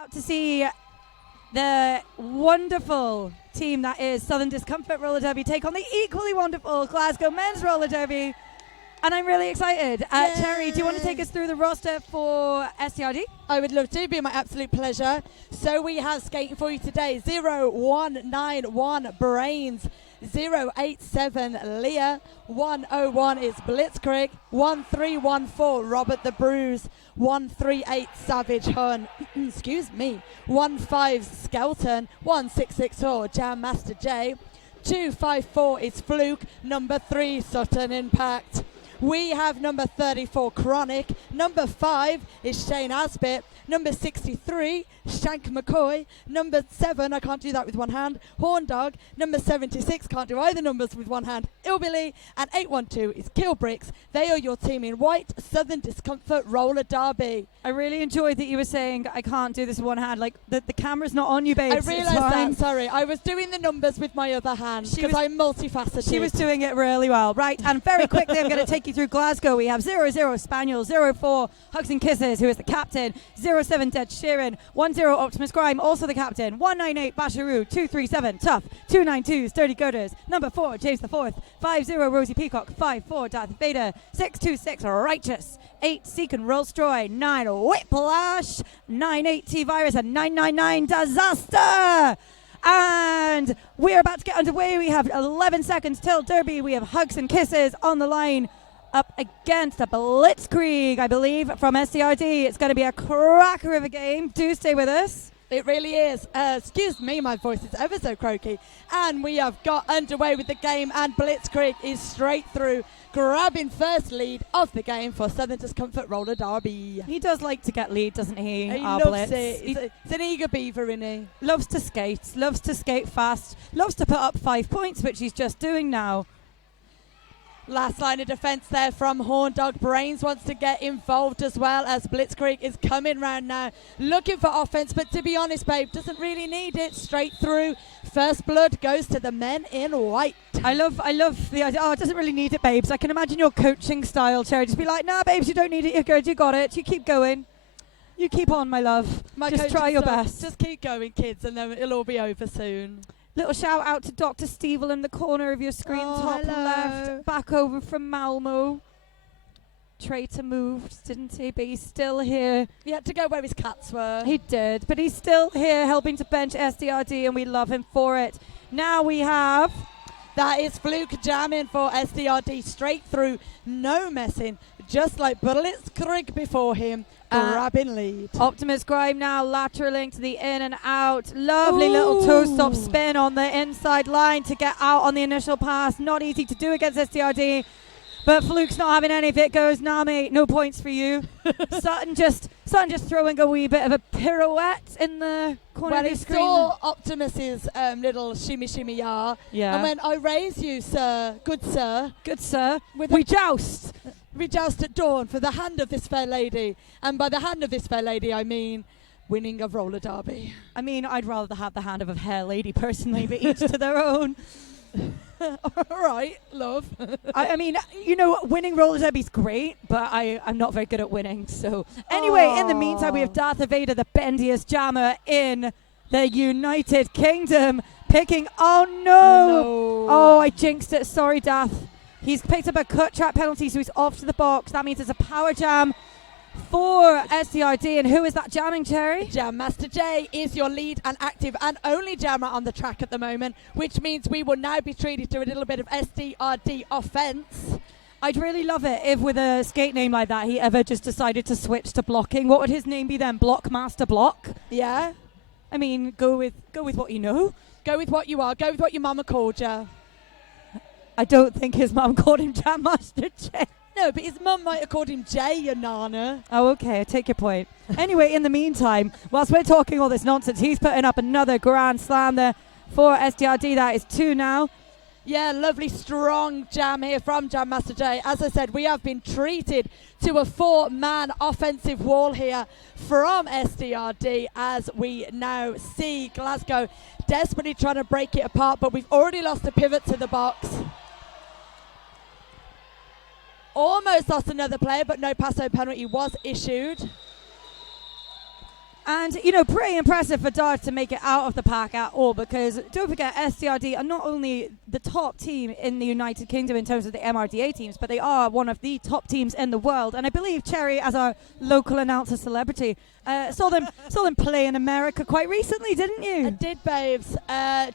Out to see the wonderful team that is Southern Discomfort Roller Derby take on the equally wonderful Glasgow Men's Roller Derby. And I'm really excited. Cherry, do you want to take us through the roster for SDRD? I would love to. It'd be my absolute pleasure. So we have skating for you today 0191 Brains, 087 Leah, 101 is Blitzkrieg, 1314 Robert the Bruise, 138 Savage Hun, excuse me, 15 Skelton, 1664 Jam Master J, 254 is Fluke, number 3 Sutton Impact. We have number 34 Chronic, number 5 is Shane Asbit, number 63 Shank McCoy, number 7, I can't do that with one hand, Horn Dog, number 76, can't do either numbers with one hand, Ilbilly, and 812 is Kill Bricks. They are your team in white, Southern Discomfort Roller Derby. I really enjoyed that you were saying I can't do this with one hand, like the camera's not on you, babes. I realised that, sorry, I was doing the numbers with my other hand because I'm multifaceted. She was doing it really well, right, and very quickly I'm going to take you through Glasgow. We have 00 Spaniel, 04 Hugs and Kisses, who is the captain, 07 Dead Sheeran, 10 Optimus Grime, also the captain, 198 Basharoo, 237 Tough, 292 Sturdy Girders, number 4 James the 4th, 50 Rosie Peacock, 54 Darth Vader, 626 Righteous, 8 Seek and Roll Stroy, 9 Whiplash, 98 T-Virus, and 999 Disaster. And we're about to get underway. We have 11 seconds till Derby. We have Hugs and Kisses on the line up against a Blitzkrieg, I believe, from SDRD. It's going to be a cracker of a game. Do stay with us. It really is. Excuse me, my voice is ever so croaky. And we have got underway with the game, and Blitzkrieg is straight through, grabbing first lead of the game for Southern Discomfort Roller Derby. He does like to get lead, doesn't he? He Our loves Blitz. it. It's an eager beaver, isn't he? Loves to skate fast, loves to put up 5 points, which he's just doing now. Last line of defence there from Horn Dog. Brains wants to get involved as well, as Blitzkrieg is coming round now, looking for offence, but to be honest, babe, doesn't really need it. Straight through. First blood goes to the men in white. I love the idea. Oh, it doesn't really need it, babes. I can imagine your coaching style, Cherry. Just be like, nah, babes, you don't need it. You're good. You got it. You keep going. You keep on, my love. Just try your best. Just keep going, kids, and then it'll all be over soon. Little shout out to Dr. Stevel in the corner of your screen, top hello. left, back over from Malmo. Traitor moved, didn't he? But he's still here. He had to go where his cats were. He did, but he's still here helping to bench SDRD, and we love him for it. Now we have... That is Fluke jamming for SDRD, straight through, no messing, just like Blitzkrieg before him, grabbing lead. Optimus Grime now lateraling to the in and out. Lovely little toe-stop spin on the inside line to get out on the initial pass. Not easy to do against SDRD, but Fluke's not having any of it. Goes, nah, mate, no points for you. Sutton just throwing a wee bit of a pirouette in the corner of the screen. Well, he saw Optimus's little shimmy shimmy yah. Yeah. And went, I raise you, sir. Good sir. Good sir. We joust. We joust at dawn for the hand of this fair lady. And by the hand of this fair lady, I mean winning of roller derby. I mean, I'd rather have the hand of a fair lady personally, but each to their own. All right, love. I mean, you know, winning roller derby's great, but I'm not very good at winning. So anyway, in the meantime, we have Darth Vader, the bendiest jammer in the United Kingdom, picking. Oh no! Oh, I jinxed it. Sorry, Darth. He's picked up a cut trap penalty, so he's off to the box. That means it's a power jam for SDRD. And who is that jamming, Cherry? Jam Master J is your lead and active and only jammer on the track at the moment, which means we will now be treated to a little bit of SDRD offence. I'd really love it if with a skate name like that he ever just decided to switch to blocking. What would his name be then? Blockmaster Block? Yeah. I mean, go with what you know. Go with what you are. Go with what your mama called you. I don't think his mum called him Jam Master J. No, but his mum might have called him Jay, you nana. Oh, okay, I take your point. Anyway, in the meantime, whilst we're talking all this nonsense, he's putting up another grand slam there for SDRD. That is 2 now. Yeah, lovely strong jam here from Jam Master J. As I said, we have been treated to a 4-man offensive wall here from SDRD as we now see Glasgow desperately trying to break it apart, but we've already lost a pivot to the box. Almost lost another player, but no pass-over penalty was issued. And, pretty impressive for Dart to make it out of the pack at all, because don't forget, SDRD are not only the top team in the United Kingdom in terms of the MRDA teams, but they are one of the top teams in the world. And I believe Cherry, as our local announcer celebrity, saw them play in America quite recently, didn't you? I did, babes.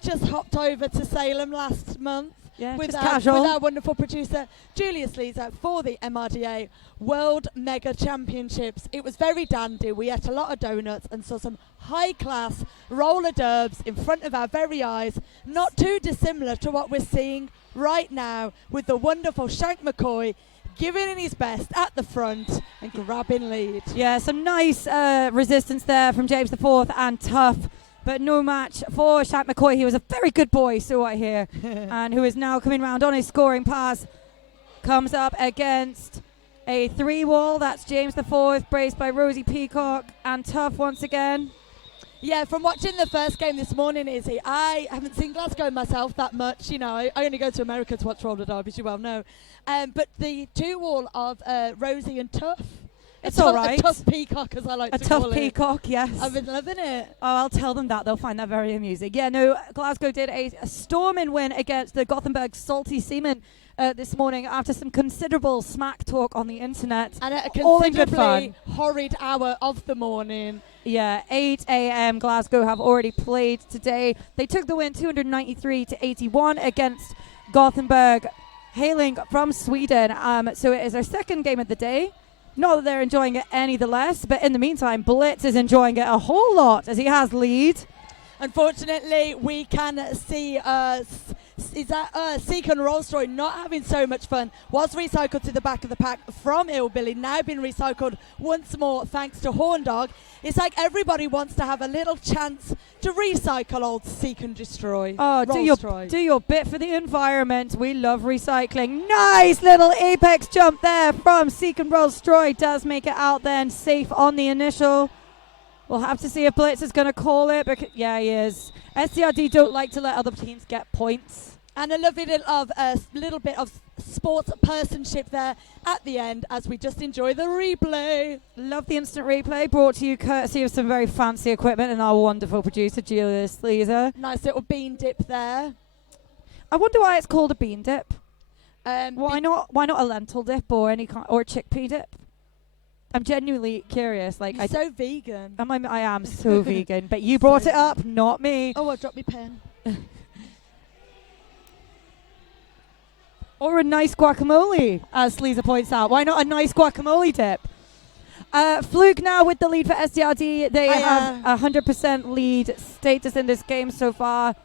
Just hopped over to Salem last month. Yeah, with just casual. With our wonderful producer, Julius Leeser, for the MRDA World Mega Championships. It was very dandy. We ate a lot of donuts and saw some high-class roller derbs in front of our very eyes, not too dissimilar to what we're seeing right now with the wonderful Shank McCoy giving in his best at the front and grabbing lead. Yeah, some nice resistance there from James IV and Tough. But no match for Shank McCoy. He was a very good boy, so I hear. And who is now coming round on his scoring pass. Comes up against a 3-wall. That's James IV, braced by Rosie Peacock. And Tough once again. Yeah, from watching the first game this morning, Izzy, I haven't seen Glasgow myself that much. I only go to America to watch roller derby, as you well know. But the 2-wall of Rosie and Tough. It's all right. A tough peacock, as I like to A call it. tough peacock, yes. I've been loving it. Oh, I'll tell them that. They'll find that very amusing. Yeah, no, Glasgow did a storming win against the Gothenburg Salty Seamen this morning after some considerable smack talk on the internet. And at a all in good considerably fun. horrid hour of the morning. Yeah, 8 a.m. Glasgow have already played today. They took the win 293-81 against Gothenburg, hailing from Sweden. So it is their second game of the day. Not that they're enjoying it any the less, but in the meantime, Blitz is enjoying it a whole lot as he has lead. Unfortunately, we can see Seek and Rollstroy not having so much fun. Was recycled to the back of the pack from Illbilly, now been recycled once more thanks to Horndog. It's like everybody wants to have a little chance to recycle old Seek and Destroy. Oh, do your bit for the environment. We love recycling. Nice little apex jump there from Seek and Rollstroy. Does make it out then, safe on the initial. We'll have to see if Blitz is going to call it. Yeah, he is. SDRD don't like to let other teams get points. And a lovely little bit of sports personship there at the end as we just enjoy the replay. Love the instant replay, brought to you courtesy of some very fancy equipment and our wonderful producer, Julius Leeser. Nice little bean dip there. I wonder why it's called a bean dip. Why not a lentil dip or any kind, or chickpea dip? I'm genuinely curious. Like, You're so vegan. I am so vegan, but you brought it up, not me. Oh, I dropped my pen. Or a nice guacamole, as Sleazer points out. Why not a nice guacamole dip? Fluke now with the lead for SDRD. They have 100% lead status in this game so far.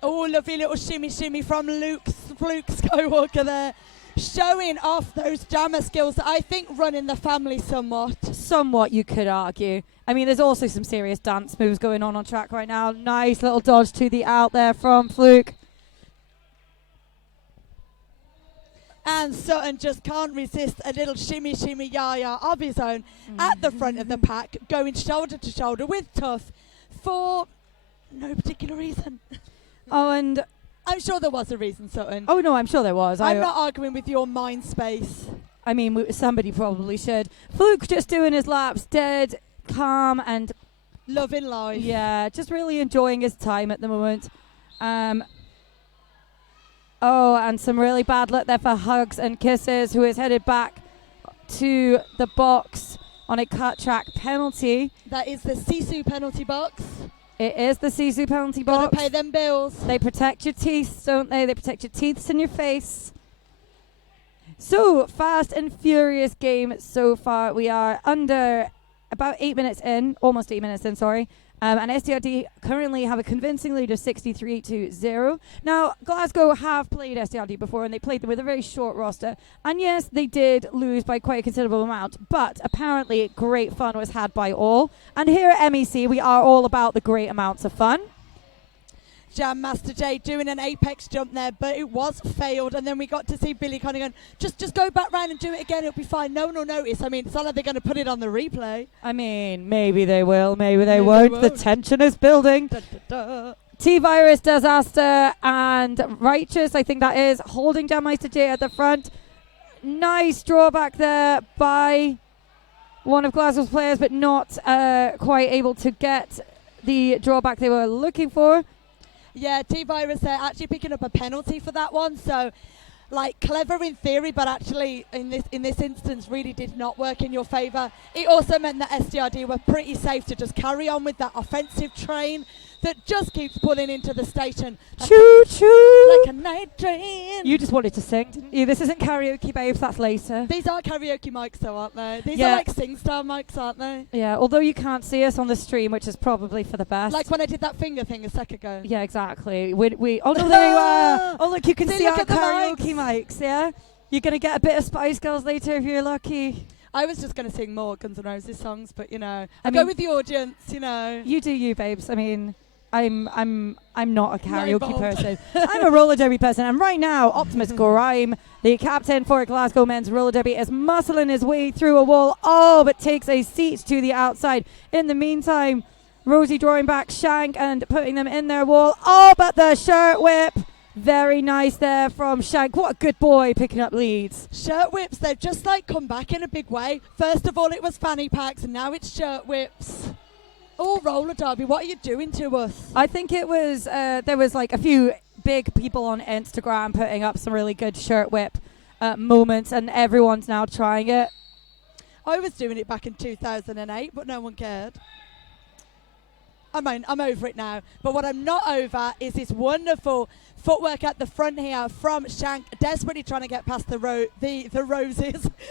Oh, lovely little shimmy from Fluke Skywalker there. Showing off those jammer skills that I think run in the family somewhat. Somewhat, you could argue. I mean, there's also some serious dance moves going on track right now. Nice little dodge to the out there from Fluke. And Sutton just can't resist a little shimmy yah of his own at the front of the pack, going shoulder to shoulder with Tough for no particular reason. Oh, and I'm sure there was a reason, Sutton. Oh, no, I'm sure there was. I'm not arguing with your mind space. I mean, somebody probably should. Fluke just doing his laps, dead, calm, and loving life. Yeah, just really enjoying his time at the moment. Oh, and some really bad luck there for Hugs and Kisses, who is headed back to the box on a cut track penalty. That is the Sisu penalty box. It is the Sisu penalty box. Gotta pay them bills. They protect your teeth, don't they? They protect your teeth and your face. So, fast and furious game so far. We are under about 8 minutes in, almost 8 minutes in, sorry. And SDRD currently have a convincing lead of 63-0. Now, Glasgow have played SDRD before, and they played them with a very short roster. And yes, they did lose by quite a considerable amount, but apparently great fun was had by all. And here at MEC, we are all about the great amounts of fun. Jam Master J doing an apex jump there, but it was failed. And then we got to see Billy kind of going, just go back round and do it again. It'll be fine. No one will notice. I mean, it's not like they're going to put it on the replay. I mean, maybe they will. Maybe they won't. The tension is building. T-Virus, Disaster, and Righteous, I think that is, holding Jam Master J at the front. Nice drawback there by one of Glasgow's players, but not quite able to get the drawback they were looking for. Yeah, T-Virus there actually picking up a penalty for that one. So, like, clever in theory, but actually in this instance really did not work in your favour. It also meant that SDRD were pretty safe to just carry on with that offensive train that just keeps pulling into the station. Choo choo! Like a night train. You just wanted to sing, didn't you? This isn't karaoke, babes. That's later. These are karaoke mics, though, aren't they? These Yeah. are like SingStar mics, aren't they? Yeah, although you can't see us on the stream, which is probably for the best. Like when I did that finger thing a sec ago. Yeah, exactly. We oh no, there you are. Oh look, you can see look our at the karaoke mics. Yeah, you're gonna get a bit of Spice Girls later if you're lucky. I was just going to sing more Guns N' Roses songs, but you know, I I go mean- with the audience. You know. You do you, babes. I mean, I'm not a karaoke involved. person. I'm a roller derby person, and right now, Optimus Grime, the captain for Glasgow men's roller derby, is muscling his way through a wall. Oh, but takes a seat to the outside. In the meantime, Rosie drawing back Shank and putting them in their wall. Oh, but the shirt whip. Very nice there from Shank. What a good boy picking up leads. Shirt whips, they've just like come back in a big way. First of all, it was fanny packs, and now it's shirt whips. Oh, roller derby, what are you doing to us? I think it was, there was like a few big people on Instagram putting up some really good shirt whip moments, and everyone's now trying it. I was doing it back in 2008, but no one cared. I'm over it now. But what I'm not over is this wonderful footwork at the front here from Shank, desperately trying to get past the roses,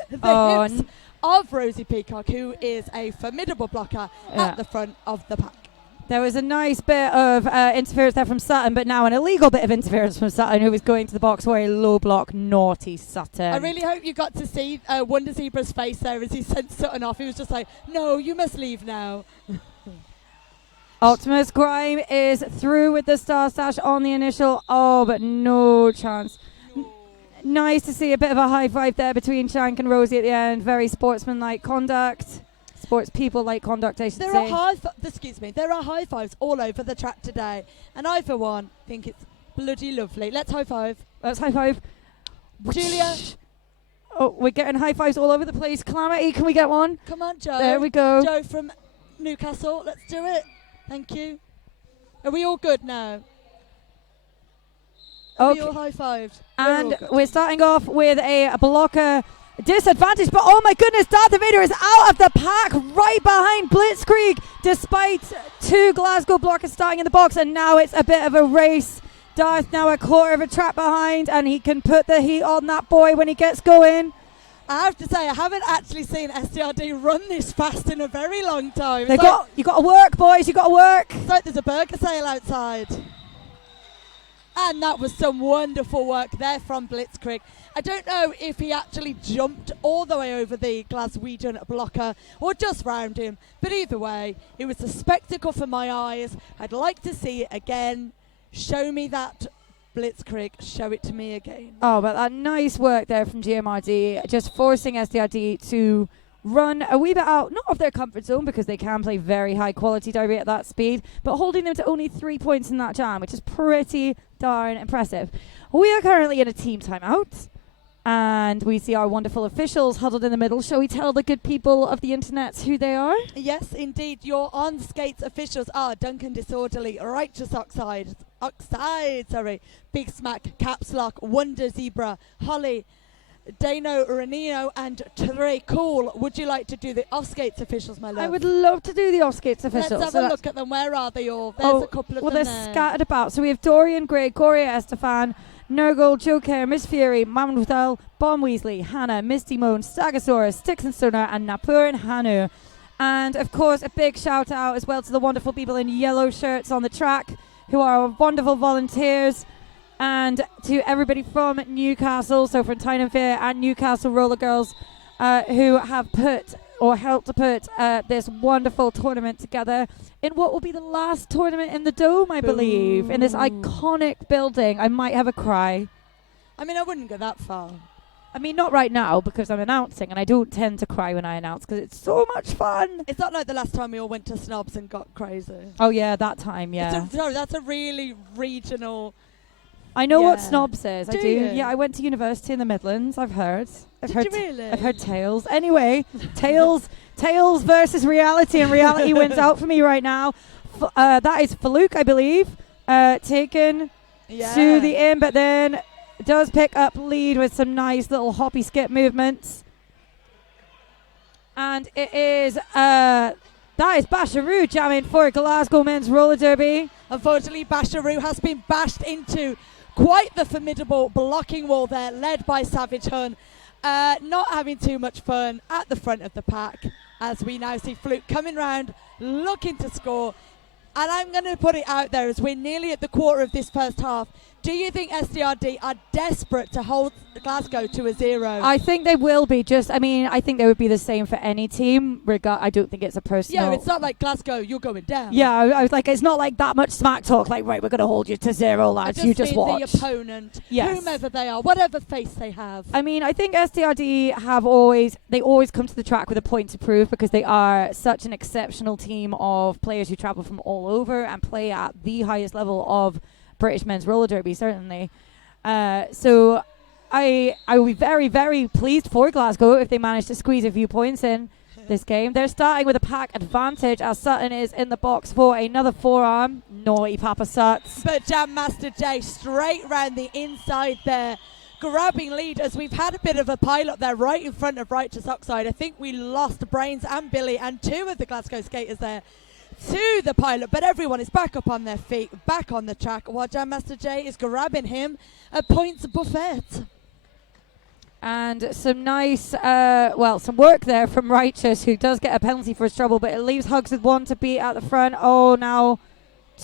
the hips of Rosie Peacock, who is a formidable blocker at the front of the pack. There was a nice bit of interference there from Sutton, but now an illegal bit of interference from Sutton, who was going to the box for a low block. Naughty Sutton. I really hope you got to see Wonder Zebra's face there as he sent Sutton off. He was just like, no, you must leave now. Optimus Grime is through with the Star Stash on the initial. Oh, but no chance. Nice to see a bit of a high five there between Shank and Rosie at the end. Very sportsman-like conduct. Sports people-like conduct, I should say. There are high fives all over the track today. And I, for one, think it's bloody lovely. Let's high five. Let's high five. Julia. Oh, we're getting high fives all over the place. Calamity, can we get one? Come on, Joe. There we go. Joe from Newcastle. Let's do it. Thank you. Are we all good now? Are we all high-fived? And we're starting off with a blocker disadvantage, but oh my goodness, Darth Vader is out of the pack right behind Blitzkrieg, despite two Glasgow blockers starting in the box, and now it's a bit of a race. Darth now a quarter of a track behind, and he can put the heat on that boy when he gets going. I have to say, I haven't actually seen SDRD run this fast in a very long time. You got to work, boys. You got to work. It's like there's a burger sale outside. And that was some wonderful work there from Blitzkrieg. I don't know if he actually jumped all the way over the Glaswegian blocker or just round him. But either way, it was a spectacle for my eyes. I'd like to see it again. Show me that, Blitzkrieg. Show it to me again. Oh, but that nice work there from GMRD, just forcing SDRD to run a wee bit out, not of their comfort zone, because they can play very high quality derby at that speed, but holding them to only 3 points in that jam, which is pretty darn impressive. We are currently in a team timeout, and we see our wonderful officials huddled in the middle. Shall we tell the good people of the internet who they are? Yes, indeed. Your on-skates officials are Duncan Disorderly, Righteous Oxide, Big Smack, Caps Lock, Wonder Zebra, Holly, Dano Ranino, and Trey Cool. Would you like to do the off-skates officials, my love? I would love to do the off-skates officials. Let's have a look at them. Where are they all? There's a couple of them they're there. scattered about. So we have Dorian Gray, Gloria Estefan, Nurgle, Joe Kerr, Miss Fury, Mammothel, Bomb Weasley, Hannah, Misty Moan, Stegosaurus, Sticks and Stoner, and Napur and Hanu. And of course, a big shout out as well to the wonderful people in yellow shirts on the track who are wonderful volunteers, and to everybody from Newcastle, so from Tyne and Fair and Newcastle Roller Girls, who have put or helped to put this wonderful tournament together in what will be the last tournament in the Dome, I believe, in this iconic building. I might have a cry. I mean, I wouldn't go that far. I mean, not right now, because I'm announcing, and I don't tend to cry when I announce, because it's so much fun. It's not like the last time we all went to Snobs and got crazy. Oh, yeah, that time, yeah. That's a really regional I know what Yeah. snobs is. I Do do. you? Yeah, I went to university in the Midlands. I've heard. Did you really? I've heard tales. Anyway, tales versus reality, and reality wins out for me right now. That is Faluke, I believe, taken to the end, but then does pick up lead with some nice little hoppy skip movements. And it is that is Basharoo jamming for Glasgow men's roller derby. Unfortunately, Basharoo has been bashed into quite the formidable blocking wall there, led by Savage Hun. Not having too much fun at the front of the pack, as we now see Fluke coming round, looking to score. And I'm going to put it out there as we're nearly at the quarter of this first half. Do you think SDRD are desperate to hold Glasgow to a 0? I think they will be. I think they would be the same for any team. I don't think it's a personal. Yeah, it's not like Glasgow, you're going down. Yeah, I was like, it's not like that much smack talk. Like, right, we're going to hold you to 0, lads. You just watch. The opponent, yes. whomever they are, whatever face they have. I mean, I think SDRD always come to the track with a point to prove because they are such an exceptional team of players who travel from all over and play at the highest level of British men's roller derby, certainly. So I will be very, very pleased for Glasgow if they manage to squeeze a few points in this game. They're starting with a pack advantage as Sutton is in the box for another forearm. Naughty Papa Suts. But Jam Master J straight round the inside there, grabbing lead as we've had a bit of a pile-up there right in front of Righteous Oxide. I think we lost Brains and Billy and 2 of the Glasgow skaters there to the pilot, but everyone is back up on their feet, back on the track, while Jam Master J is grabbing him a points buffet. And some nice, some work there from Righteous, who does get a penalty for his trouble, but it leaves Hugs with 1 to beat at the front. Oh, now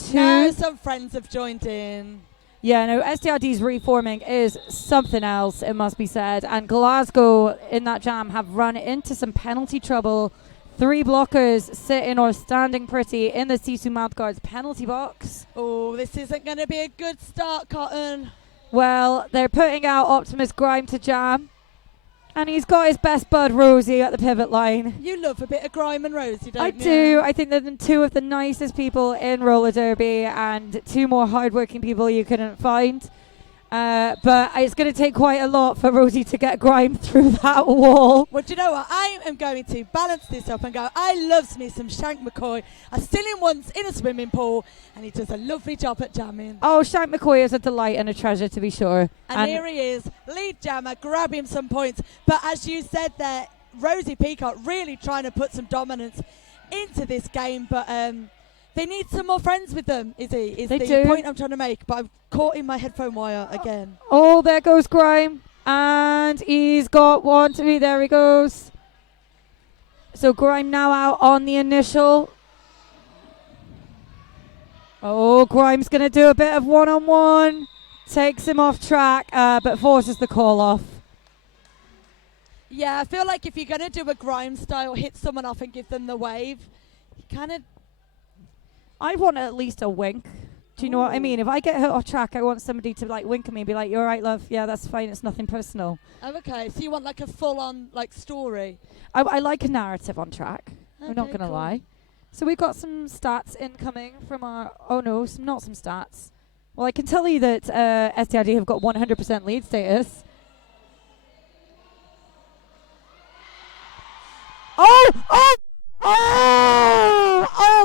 2. Now some friends have joined in. Yeah, no, SDRD's reforming is something else, it must be said. And Glasgow in that jam have run into some penalty trouble. 3 blockers sitting or standing pretty in the Sisu Mouthguard's penalty box. Oh, this isn't going to be a good start, Cotton. Well, they're putting out Optimus Grime to jam. And he's got his best bud, Rosie, at the pivot line. You love a bit of Grime and Rosie, don't you? I do. I think they're 2 of the nicest people in roller derby and 2 more hardworking people you couldn't find. But it's going to take quite a lot for Rosie to get Grime through that wall. Well, do you know what? I am going to balance this up and go, I loves me some Shank McCoy. I've seen him once in a swimming pool, and he does a lovely job at jamming. Oh, Shank McCoy is a delight and a treasure, to be sure. And here he is, lead jammer, grab him some points. But as you said there, Rosie Peacock really trying to put some dominance into this game, but they need some more friends with them, is the point I'm trying to make. But I'm caught in my headphone wire again. Oh, there goes Grime. And he's got 1 to me. There he goes. So Grime now out on the initial. Oh, Grime's going to do a bit of one-on-one. Takes him off track, but forces the call off. Yeah, I feel like if you're going to do a Grime style, hit someone off and give them the wave, you kind of... I want at least a wink. Do you know what I mean? If I get hit off track, I want somebody to like wink at me and be like, "You're all right, love. Yeah, that's fine. It's nothing personal." Oh, okay. So you want like a full-on like story? I like a narrative on track. Okay, I'm not going to cool. lie. So we've got some stats incoming from our... Oh, no, not some stats. Well, I can tell you that SDRD have got 100% lead status. Oh,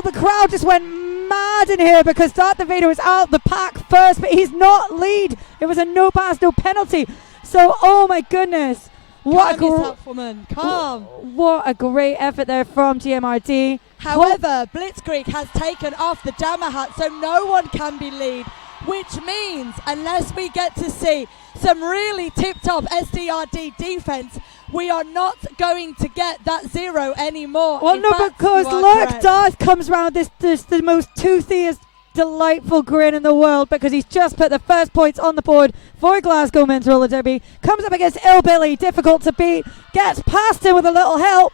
the crowd just went mad in here because Darth Vader was out the pack first, but he's not lead. It was a no pass, no penalty. So, oh my goodness. Calm yourself, woman. Calm. What a great effort there from GMRD. However, Blitzkrieg has taken off the jammer hat, so no one can be lead, which means unless we get to see some really tip-top SDRD defense, we are not going to get that 0 anymore. Well, because look, Darth comes round this the most toothiest, delightful grin in the world because he's just put the first points on the board for Glasgow men's roller derby. Comes up against Illbilly, difficult to beat, gets past him with a little help.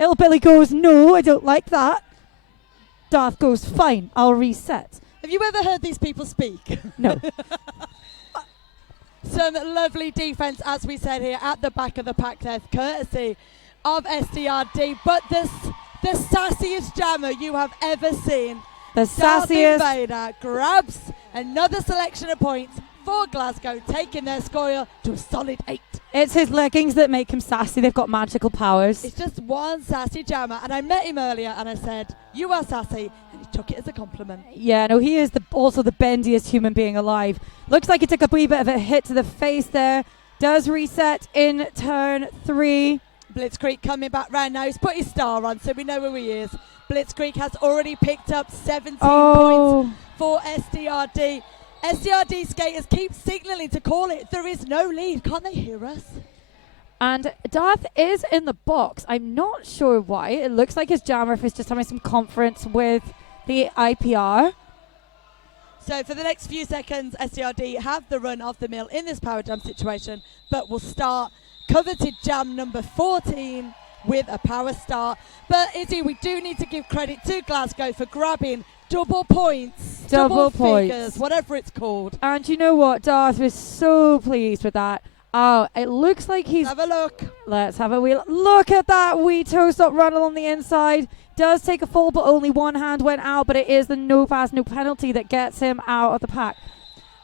Illbilly goes, "No, I don't like that." Darth goes, "Fine, I'll reset." Have you ever heard these people speak? No. Some lovely defense, as we said here, at the back of the pack there, courtesy of SDRD. But the sassiest jammer you have ever seen. The sassiest. Darth Vader grabs another selection of points for Glasgow, taking their score to a solid 8. It's his leggings that make him sassy. They've got magical powers. It's just one sassy jammer, and I met him earlier, and I said, "You are sassy," and he took it as a compliment. Yeah, no, he is also the bendiest human being alive. Looks like he took a wee bit of a hit to the face there. Does reset in turn 3. Blitzkrieg coming back round now. He's put his star on, so we know who he is. Blitzkrieg has already picked up 17 points for SDRD. SDRD skaters keep signalling to call it. There is no lead. Can't they hear us? And Darth is in the box. I'm not sure why. It looks like his jam riff is just having some conference with the IPR. So for the next few seconds, SDRD have the run of the mill in this power jam situation, but will start coveted jam number 14 with a power start. But Izzy, we do need to give credit to Glasgow for grabbing double points, double figures, whatever it's called. And you know what? Darth was so pleased with that. Oh, it looks like he's... Have a look. Let's have a wee look at that wee toe-stop run along the inside. Does take a fall, but only one hand went out, but it is the no pass, no penalty that gets him out of the pack.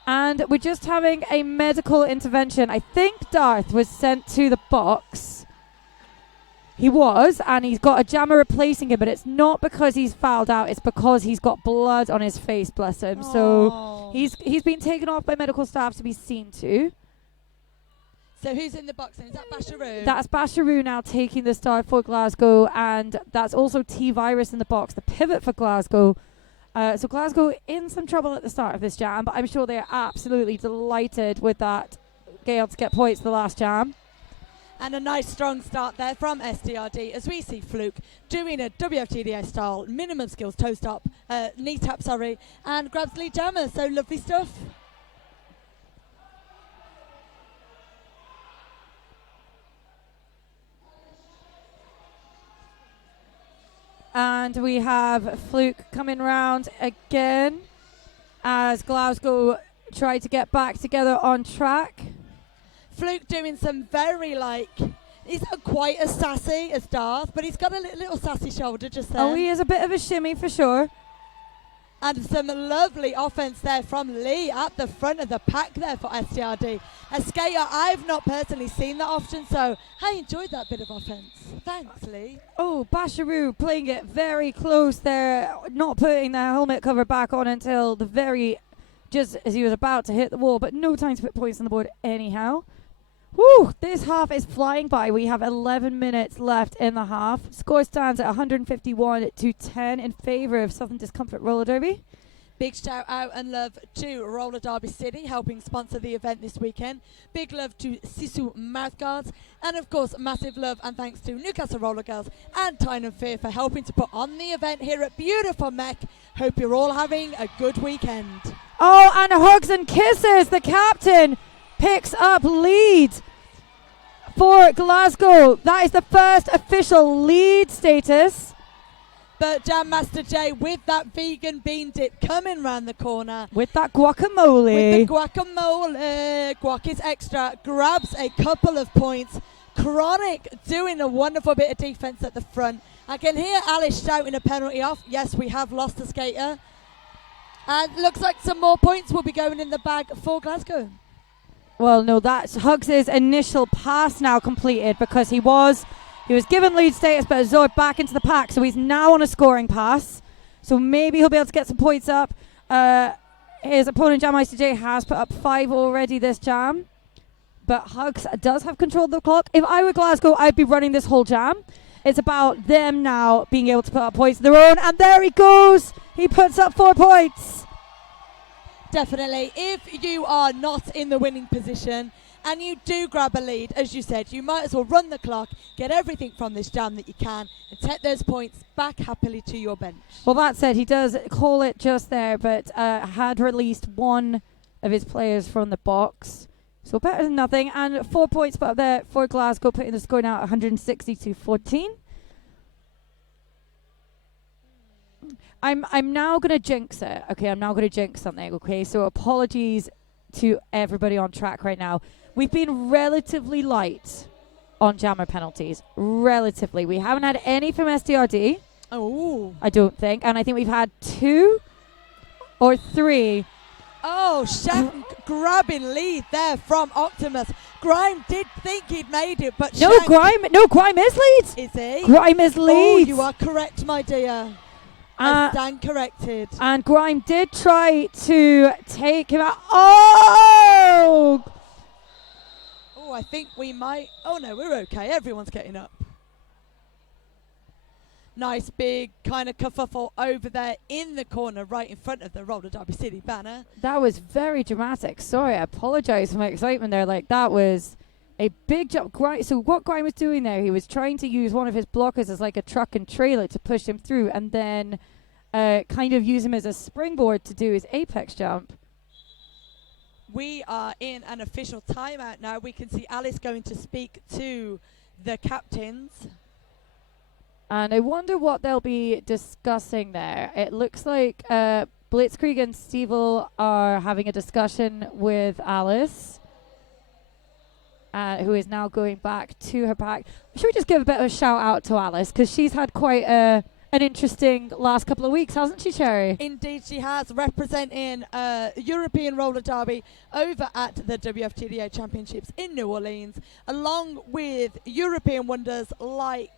And we're just having a medical intervention. I think Darth was sent to the box. He was, and he's got a jammer replacing him, but it's not because he's fouled out, it's because he's got blood on his face, bless him. Aww. So he's been taken off by medical staff to be seen to. So who's in the box then? Is that Basharoo? That's Basharoo now taking the start for Glasgow, and that's also T-Virus in the box, the pivot for Glasgow. So Glasgow in some trouble at the start of this jam, but I'm sure they're absolutely delighted with that Gale to get points the last jam. And a nice strong start there from SDRD as we see Fluke doing a WFTDA style minimum skills toe stop, knee tap, and grabs lead jammer. So lovely stuff. And we have Fluke coming round again as Glasgow try to get back together on track. Fluke doing some very he's not quite as sassy as Darth, but he's got a little sassy shoulder just there. Oh, he is a bit of a shimmy for sure. And some lovely offense there from Lee at the front of the pack there for SDRD. A skater I've not personally seen that often, so I enjoyed that bit of offense. Thanks, Lee. Oh, Basharoo playing it very close there, not putting the helmet cover back on until just as he was about to hit the wall, but no time to put points on the board anyhow. Whew, this half is flying by. We have 11 minutes left in the half. Score stands at 151-10 in favour of Southern Discomfort Roller Derby. Big shout out and love to Roller Derby City, helping sponsor the event this weekend. Big love to Sisu Mouthguards. And of course, massive love and thanks to Newcastle Roller Girls and Tyne and Fear for helping to put on the event here at beautiful Mech. Hope you're all having a good weekend. Oh, and hugs and kisses. The captain picks up lead for Glasgow. That is the first official lead status. But Jam Master J with that vegan bean dip coming round the corner. With that guacamole. With the guacamole. Guac is extra. Grabs a couple of points. Chronic doing a wonderful bit of defense at the front. I can hear Alice shouting a penalty off. Yes, we have lost a skater. And looks like some more points will be going in the bag for Glasgow. Well, no, that's Hugs' initial pass now completed because he was given lead status but absorbed back into the pack, so he's now on a scoring pass. So maybe he'll be able to get some points up. His opponent, Jam Meister J, has put up 5 already this jam. But Hugs does have control of the clock. If I were Glasgow, I'd be running this whole jam. It's about them now being able to put up points of their own. And there he goes. He puts up 4 points. Definitely. If you are not in the winning position and you do grab a lead, as you said, you might as well run the clock, get everything from this jam that you can, and take those points back happily to your bench. Well, that said, he does call it just there, but had released one of his players from the box. So better than nothing. And 4 points put up there for Glasgow, putting the score now at 160-14. I'm now going to jinx it. Okay, I'm now going to jinx something. Okay, so apologies to everybody on track right now. We've been relatively light on jammer penalties. Relatively. We haven't had any from SDRD. Oh. I don't think. And I think we've had 2 or 3 Oh, Shank grabbing lead there from Optimus. Grime did think he'd made it, but No, Shank Grime is lead. is he? Grime is lead. Oh, you are correct, my dear. I stand corrected. And Grime did try to take him out. Oh! Oh, I think we might. Oh, no, we're okay. Everyone's getting up. Nice big kind of kerfuffle over there in the corner right in front of the Roller Derby City banner. That was very dramatic. Sorry, I apologize for my excitement there. Like, that was a big jump. So what Grime was doing there, he was trying to use one of his blockers as like a truck and trailer to push him through, and then kind of use him as a springboard to do his apex jump. We are in an official timeout now. We can see Alice going to speak to the captains. And I wonder what they'll be discussing there. It looks like Blitzkrieg and Stevel are having a discussion with Alice, who is now going back to her pack. Should we just give a bit of a shout out to Alice, because she's had quite an interesting last couple of weeks, hasn't she, Cherry? Indeed, she has, representing European Roller Derby over at the WFTDA Championships in New Orleans, along with European wonders like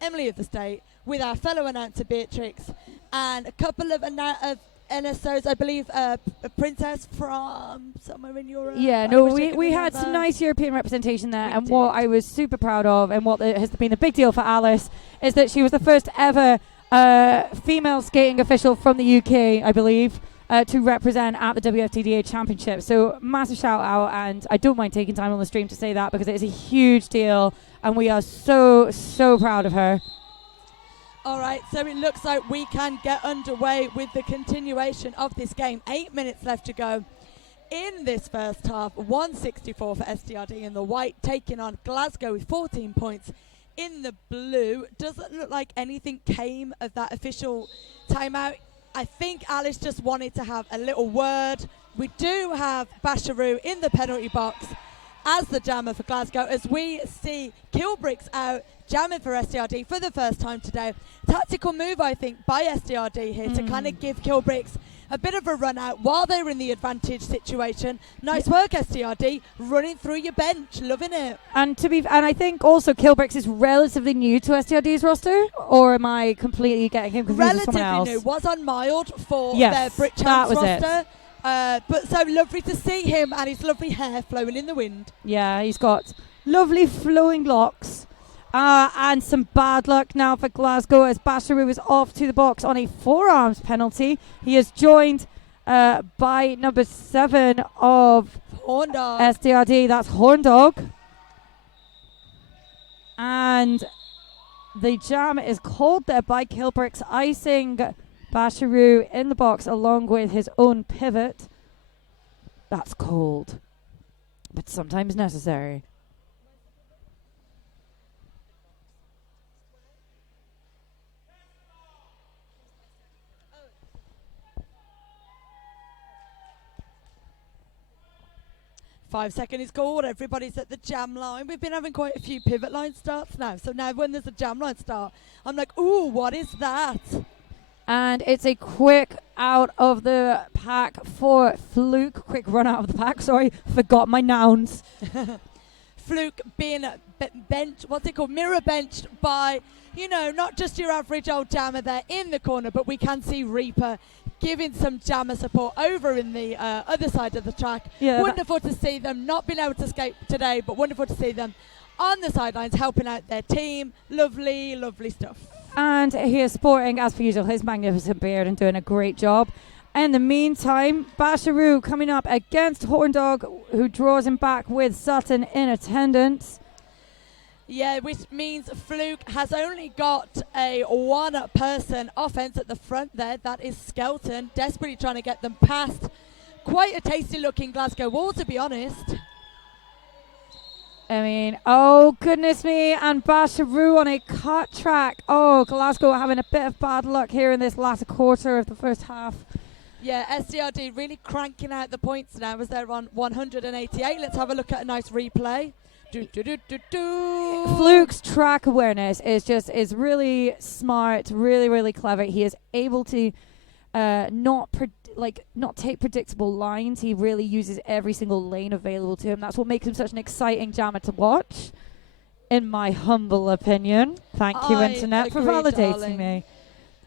Emily of the State, with our fellow announcer Beatrix, and a couple of NSOs, I believe, a princess from somewhere in Europe. Yeah, no, we had some nice European representation there, and what I was super proud of, and what has been a big deal for Alice, is that she was the first ever female skating official from the UK, I believe, to represent at the WFTDA Championship. So massive shout out, and I don't mind taking time on the stream to say that, because it is a huge deal, and we are so proud of her. All right, so it looks like we can get underway with the continuation of this game. 8 minutes left to go in this first half. 164 for SDRD in the white, taking on Glasgow with 14 points in the blue. Doesn't look like anything came of that official timeout. I think Alice just wanted to have a little word. We do have Basharoo in the penalty box as the jammer for Glasgow, as we see Kilbricks out jamming for SDRD for the first time today. Tactical move, I think, by SDRD here to kind of give Kilbricks a bit of a run out while they were in the advantage situation. Nice work, SDRD, running through your bench, loving it. And I think also Kilbricks is relatively new to SDRD's roster, or am I completely getting him confused with someone else? Relatively new, was on mild for their Brit Champs roster. But so lovely to see him, and his lovely hair flowing in the wind. Yeah, he's got lovely flowing locks. And some bad luck now for Glasgow, as Basharoo is off to the box on a forearms penalty. He is joined by number 7 of Horndog. SDRD, that's Horndog. And the jam is called there by Kilbricks, icing Basharoo in the box along with his own pivot. That's cold, but sometimes necessary. Five-second is called. Everybody's at the jam line. We've been having quite a few pivot line starts now. So now when there's a jam line start, I'm like, ooh, what is that? And it's a quick out of the pack for Fluke. Quick run out of the pack, sorry. Forgot my nouns. Fluke being mirror benched by, not just your average old jammer there in the corner, but we can see Reaper giving some jammer support over in the other side of the track. Yeah, wonderful to see them, not being able to skate today, but wonderful to see them on the sidelines helping out their team. Lovely, lovely stuff. And he is sporting, as per usual, his magnificent beard and doing a great job. In the meantime, Basharoo coming up against Horndog, who draws him back with Sutton in attendance. Yeah, which means Fluke has only got a one-person offense at the front there. That is Skelton, desperately trying to get them past quite a tasty-looking Glasgow wall, to be honest. I mean, oh, goodness me, and Basharoo on a cut track. Oh, Glasgow having a bit of bad luck here in this last quarter of the first half. Yeah, SDRD really cranking out the points now as they're on 188. Let's have a look at a nice replay. Fluke's track awareness is really smart, really clever. He is able to not take predictable lines. He really uses every single lane available to him. That's what makes him such an exciting jammer to watch, in my humble opinion. Thank you, Internet, for validating me.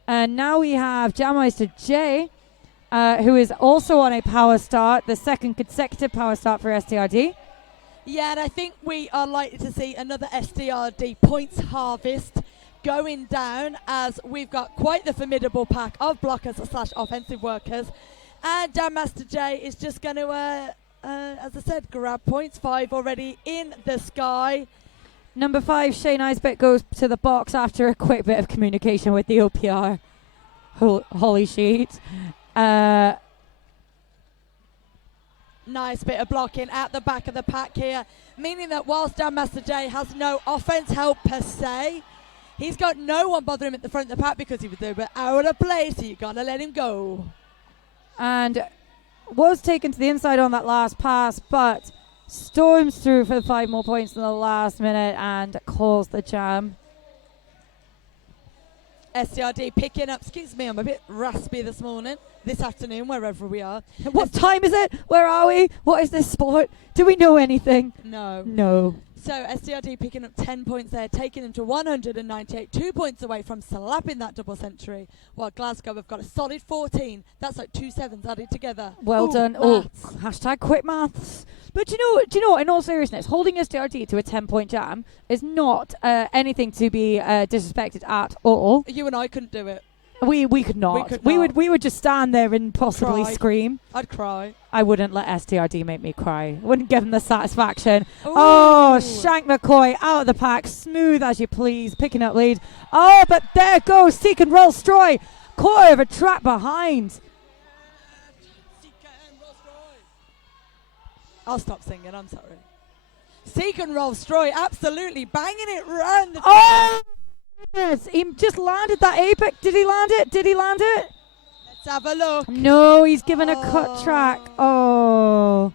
And now we have Jammeister J, who is also on a power start, the second consecutive power start for SDRD. Yeah, and I think we are likely to see another SDRD points harvest going down, as we've got quite the formidable pack of blockers / offensive workers. And Jammaster J is just going to, as I said, grab points. 5 already in the sky. Number 5, Shane Eisbeck, goes to the box after a quick bit of communication with the OPR. Holy sheet. Nice bit of blocking at the back of the pack here, meaning that whilst Jammaster J has no offense help per se, he's got no one bothering him at the front of the pack because he was a bit out of place, so you got to let him go. And was taken to the inside on that last pass, but storms through for 5 more points in the last minute and calls the jam. SDRD picking up, excuse me, I'm a bit raspy this afternoon, wherever we are. What time is it? Where are we? What is this sport? Do we know anything? No. No. So SDRD picking up 10 points there, taking him to 198, 2 points away from slapping that double century. While Glasgow have got a solid 14. That's like 2 sevens added together. Well done. Maths. Hashtag quit maths. But do you know, in all seriousness, holding SDRD to a 10-point jam is not anything to be disrespected at all. You and I couldn't do it. We could not. We would just stand there and possibly scream. I'd cry. I wouldn't let SDRD make me cry. Wouldn't give him the satisfaction. Ooh. Oh, Shank McCoy out of the pack, smooth as you please, picking up lead. Oh, but there goes Seek and Roll Stroy, caught over track behind. I'll stop singing, I'm sorry. Seek and Roll Stroy absolutely banging it round the track. Yes, he just landed that apex. Did he land it? Let's have a look. No, he's given a cut track. Oh.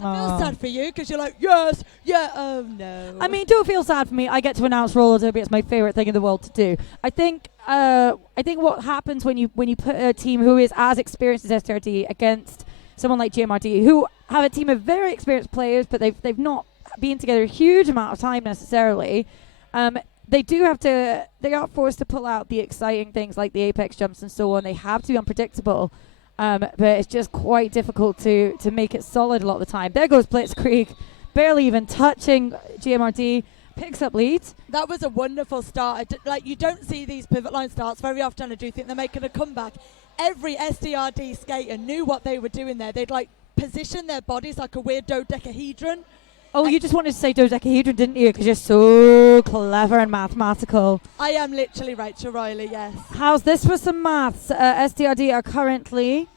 I feel sad for you because you're like, yes, yeah, oh no. I mean, don't feel sad for me. I get to announce roller derby. It's my favorite thing in the world to do. I think what happens when you put a team who is as experienced as SDRD against someone like GMRD, who have a team of very experienced players, but they've not been together a huge amount of time necessarily. They are forced to pull out the exciting things like the apex jumps and so on. They have to be unpredictable, but it's just quite difficult to make it solid a lot of the time. There goes Blitzkrieg, barely even touching GMRD, picks up lead. That was a wonderful start. You don't see these pivot line starts very often. I do think they're making a comeback. Every SDRD skater knew what they were doing there. They'd position their bodies like a weird dodecahedron. Oh, you just wanted to say dodecahedron, didn't you? Because you're so clever and mathematical. I am literally Rachel Riley, yes. How's this for some maths? SDRD are currently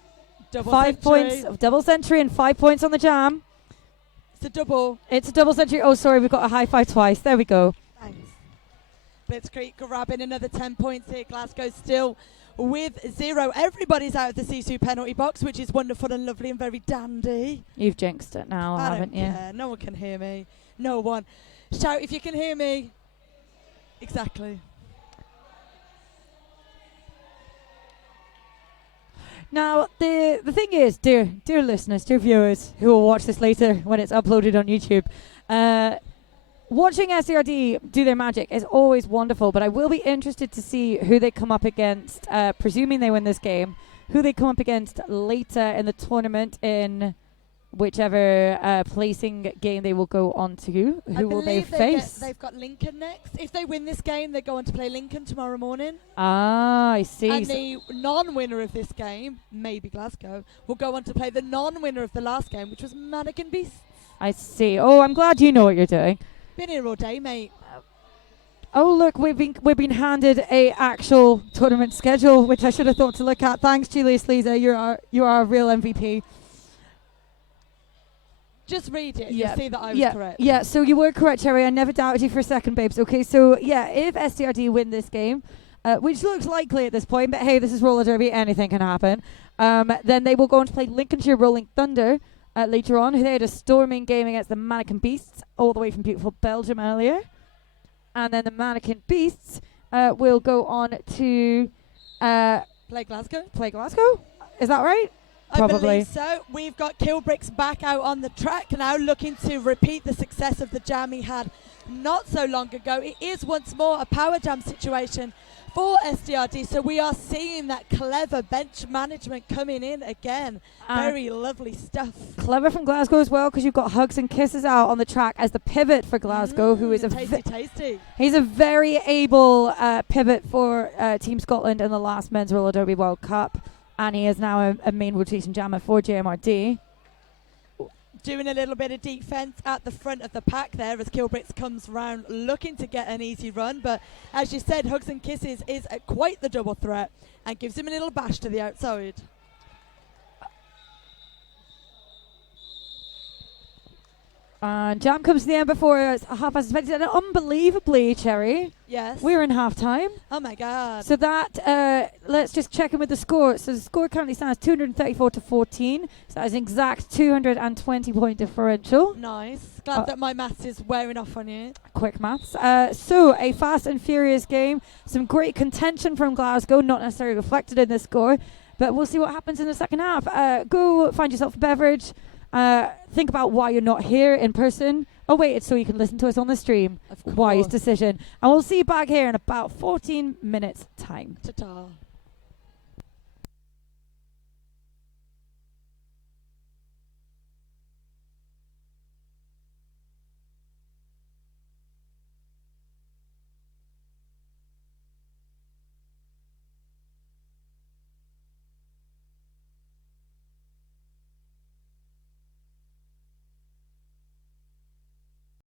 5 points of double century and 5 points on the jam. It's a double. It's a double century. Oh, sorry, we've got a high five twice. There we go. Thanks. Blitzkrieg grabbing another 10 points here. Glasgow still with 0. Everybody's out of the Sisu penalty box, which is wonderful and lovely and very dandy. You've jinxed it now, haven't you? Yeah, no one can hear me. No one. Shout if you can hear me. Exactly. Now, the thing is, dear listeners, dear viewers who will watch this later when it's uploaded on YouTube, watching SDRD do their magic is always wonderful, but I will be interested to see who they come up against, presuming they win this game, who they come up against later in the tournament in whichever placing game they will go on to. Who will they face? They've got Lincoln next. If they win this game, they go on to play Lincoln tomorrow morning. Ah, I see. And the non-winner of this game, maybe Glasgow, will go on to play the non-winner of the last game, which was Mannequin Beasts. I see. Oh, I'm glad you know what you're doing. Been here all day, mate. Oh, look, we've been handed a actual tournament schedule, which I should have thought to look at. Thanks, Julius Lisa. You are a real MVP. Just read it. You'll see that I was correct. Yeah, so you were correct, Cherry. I never doubted you for a second, babes. Okay, so yeah, if SDRD win this game, which looks likely at this point, but hey, this is roller derby, anything can happen. Then they will go on to play Lincolnshire Rolling Thunder later on, who they had a storming game against the Mannequin Beasts, all the way from beautiful Belgium earlier. And then the Mannequin Beasts will go on to Play Glasgow. Play Glasgow? Is that right? I Probably. believe so. We've got Kilbricks back out on the track now, looking to repeat the success of the jam he had not so long ago. It is once more a power jam situation for SDRD, so we are seeing that clever bench management coming in again. Very lovely stuff. Clever from Glasgow as well, because you've got Hugs and Kisses out on the track as the pivot for Glasgow, who is a tasty. He's a very able pivot for Team Scotland in the last Men's Roller Derby World Cup, and he is now a main rotation jammer for JMRD. Doing a little bit of defence at the front of the pack there as Kilbricks comes round looking to get an easy run. But as you said, Hugs and Kisses is quite the double threat and gives him a little bash to the outside. And jam comes to the end before half past expected. And unbelievably, Cherry, yes, we're in half time. Oh my God. So that, let's just check in with the score. So the score currently stands 234 to 14. So that is an exact 220 point differential. Nice. Glad that my maths is wearing off on you. Quick maths. So a fast and furious game. Some great contention from Glasgow, not necessarily reflected in this score. But we'll see what happens in the second half. Go find yourself a beverage. Think about why you're not here in person. Oh wait, it's so you can listen to us on the stream. Of course. Wise decision. And we'll see you back here in about 14 minutes time. Ta-ta.